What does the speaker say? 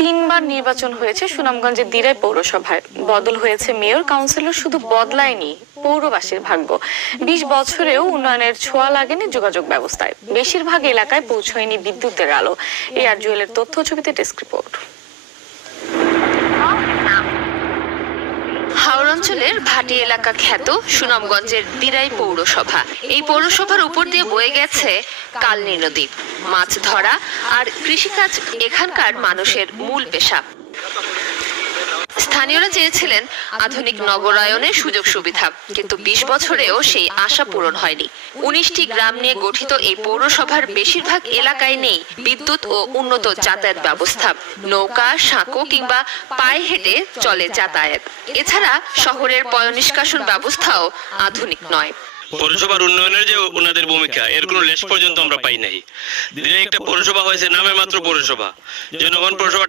তিনবার নির্বাচন হয়েছে সুনামগঞ্জের দিরাই পৌরসভায়। বদল হয়েছে মেয়র, কাউন্সিলর, শুধু বদলায়নি পৌরবাসীর ভাগ্য। 20 বছরেও উন্নয়নের ছোঁয়া লাগেনি যোগাযোগ ব্যবস্থায়। বেশিরভাগ এলাকায় পৌঁছয়নি বিদ্যুতের আলো। এআর জুয়েলের তথ্য ছবিতে ডেস্ক রিপোর্ট। হাওর অঞ্চলের ভাটি এলাকা খ্যাত সুনামগঞ্জের দিরাই পৌরসভা। এই পৌরসভার উপর দিয়ে বয়ে গেছে কালনী নদী। মাছ ধরা আর কৃষিকাজ এখানকার মানুষের মূল পেশা। স্থানীয়রা চেয়েছিলেন আধুনিক নগরায়নের সুযোগ সুবিধা, কিন্তু 20 বছরেও সেই আশা পূরণ হয়নি। 19টি গ্রাম নিয়ে গঠিত এই পৌরসভার বেশিরভাগ এলাকায় নেই বিদ্যুৎ ও উন্নত যাতায়াত ব্যবস্থা। নৌকা, সাঁকো কিংবা পায়ে হেঁটে চলে যাতায়াত। এছাড়া শহরের পয়ঃনিষ্কাশন ব্যবস্থাও আধুনিক নয়। পৌরসভার উন্নয়নের যে ওনাদের ভূমিকা, এর কোনো লেশ পর্যন্ত আমরা পাই নাই। দিনে একটা পৌরসভা হয়েছে, নামে মাত্র পৌরসভা। জনগণ পৌরসভা